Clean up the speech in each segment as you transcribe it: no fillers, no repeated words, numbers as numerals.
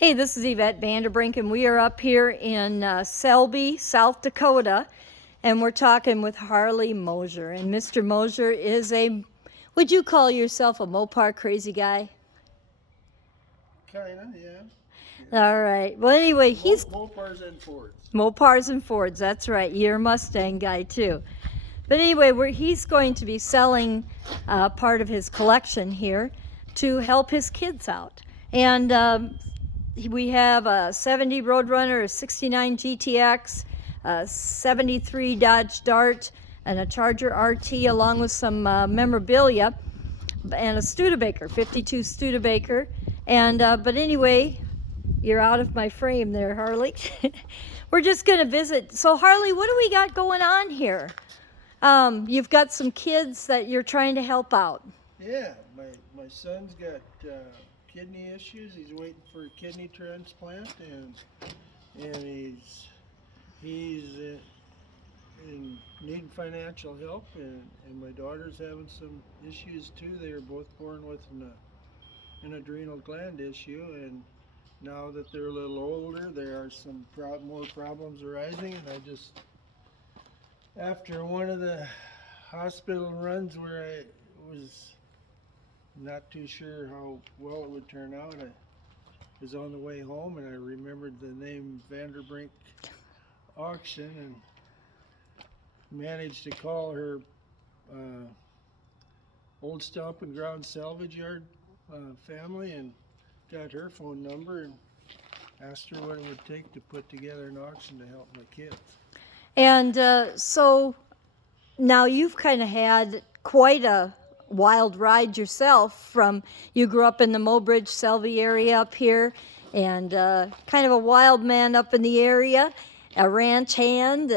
Hey, this is Yvette VanDerBrink, and we are up here in Selby, South Dakota, and we're talking with Harley Moser. And Mr. Moser is would you call yourself a Mopar crazy guy? Kinda, yeah. All right. Well, anyway, he's Mopars and Fords. Mopars and Fords. That's right. You're a Mustang guy too. But anyway, he's going to be selling part of his collection here to help his kids out. And we have a 70 Roadrunner, a 69 GTX, a 73 Dodge Dart, and a Charger RT, along with some memorabilia, and a Studebaker, 52 Studebaker. And but anyway, you're out of my frame there, Harley. We're just going to visit. So Harley, what do we got going on here? You've got some kids that you're trying to help out. Yeah, my son's got kidney issues. He's waiting for a kidney transplant, and he's in need financial help, and my daughter's having some issues too. They were both born with an adrenal gland issue, and now that they're a little older, there are some more problems arising, and I just, after one of the hospital runs where I was not too sure how well it would turn out, I was on the way home and I remembered the name VanDerBrinkAuction and managed to call her old stump and ground salvage yard family and got her phone number and asked her what it would take to put together an auction to help my kids. And so now you've kind of had quite a wild ride yourself. From you grew up in the Mobridge, Selby area up here, and kind of a wild man up in the area, a ranch hand,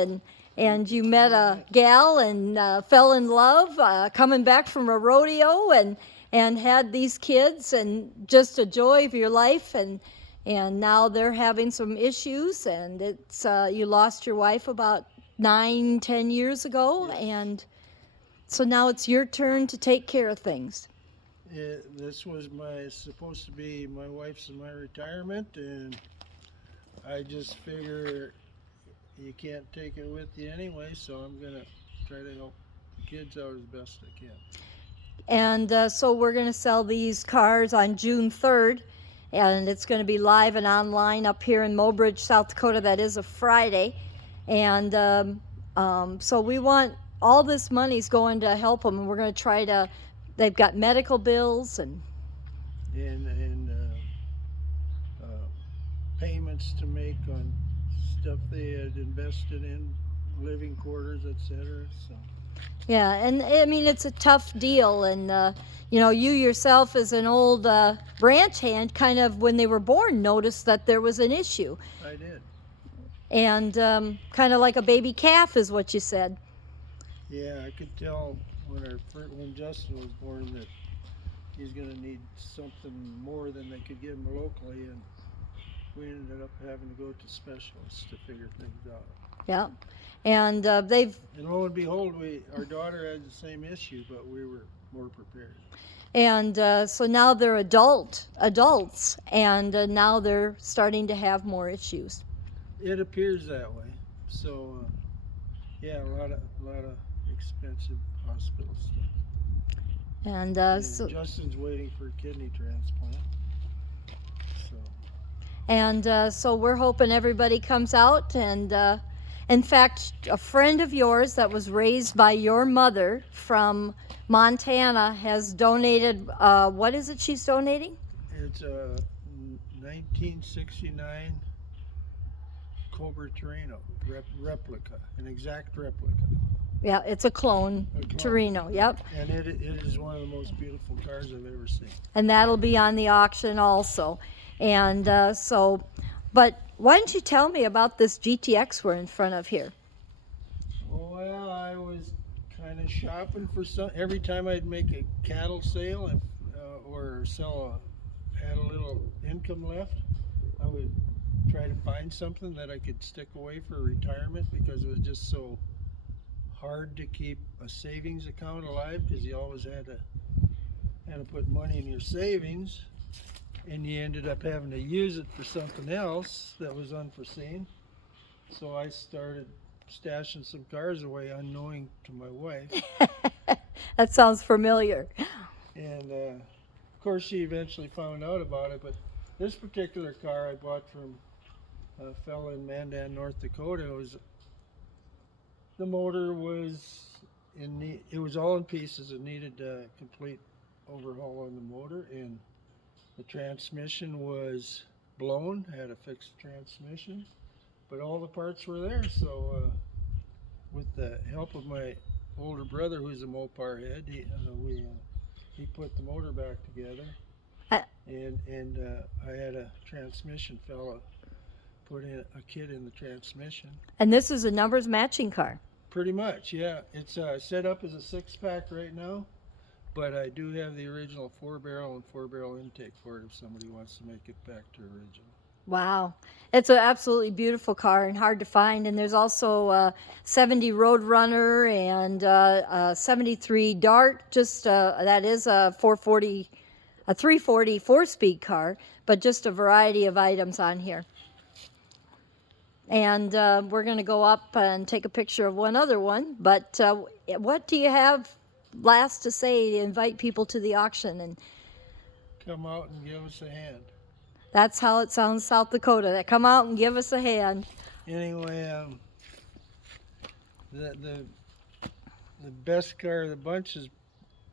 and you met a gal and fell in love coming back from a rodeo, and had these kids, and just a joy of your life, and now they're having some issues, and it's you lost your wife about 9-10 years ago. Yes. And so now it's your turn to take care of things. This was supposed to be my wife's and my retirement, and I just figure you can't take it with you anyway, so I'm gonna try to help the kids out as best I can. And so we're going to sell these cars on June 3rd, and it's going to be live and online up here in Mobridge, South Dakota. That is a Friday. And so we want all this money's going to help them, and we're going to try to, they've got medical bills and payments to make on stuff they had invested in, living quarters, etc. So. yeah, and I mean, it's a tough deal, and you know, you yourself as an old ranch hand, kind of when they were born, noticed that there was an issue. I did. And kind of like a baby calf is what you said. Yeah, I could tell when Justin was born that he's going to need something more than they could give him locally, and we ended up having to go to specialists to figure things out. Yeah, and And lo and behold, our daughter had the same issue, but we were more prepared. And so now they're adults, and now they're starting to have more issues. It appears that way. So, yeah, a lot of expensive hospital stuff. And so Justin's waiting for a kidney transplant. so we're hoping everybody comes out. And in fact, a friend of yours that was raised by your mother from Montana has donated. What is it she's donating? It's a 1969 Cobra Torino replica, an exact replica. Yeah, it's a clone Torino. Yep. And it is one of the most beautiful cars I've ever seen. And that'll be on the auction also. And but why don't you tell me about this GTX we're in front of here? Well, I was kind of shopping for some. Every time I'd make a cattle sale or had a little income left, I would try to find something that I could stick away for retirement, because it was just so hard to keep a savings account alive, because you always had to put money in your savings. and you ended up having to use it for something else that was unforeseen. So I started stashing some cars away unknowing to my wife. That sounds familiar. And of course she eventually found out about it, but this particular car I bought from a fellow in Mandan, North Dakota. The motor was it was all in pieces. It needed a complete overhaul on the motor, and the transmission was blown, had a fixed transmission, but all the parts were there. So with the help of my older brother, who's a Mopar head, he put the motor back together, and I had a transmission fella put in a kit in the transmission. And this is a numbers matching car. Pretty much, yeah. It's set up as a 6-pack right now, but I do have the original 4-barrel and 4-barrel intake for it if somebody wants to make it back to original. Wow. It's an absolutely beautiful car and hard to find. And there's also a 70 Roadrunner and a 73 Dart. That is a 340 4-speed car, but just a variety of items on here. And we're going to go up and take a picture of one other one. But what do you have last to say to invite people to the auction? And come out and give us a hand. That's how it sounds, South Dakota. That come out and give us a hand. Anyway, the best car of the bunch is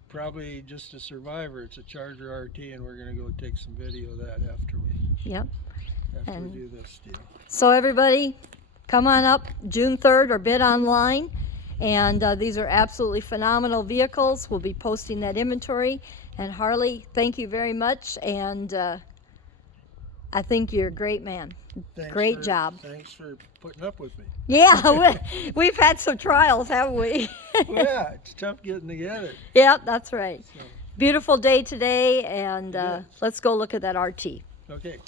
probably just a Survivor. It's a Charger RT, and we're going to go take some video of that after we do this deal. So everybody, come on up June 3rd or bid online. And these are absolutely phenomenal vehicles. We'll be posting that inventory. And Harley, thank you very much. And I think you're a great man. Great job. Thanks for putting up with me. Yeah, we've had some trials, haven't we? Well, yeah, it's tough getting together. Yeah, that's right. So. Beautiful day today, and let's go look at that RT. Okay.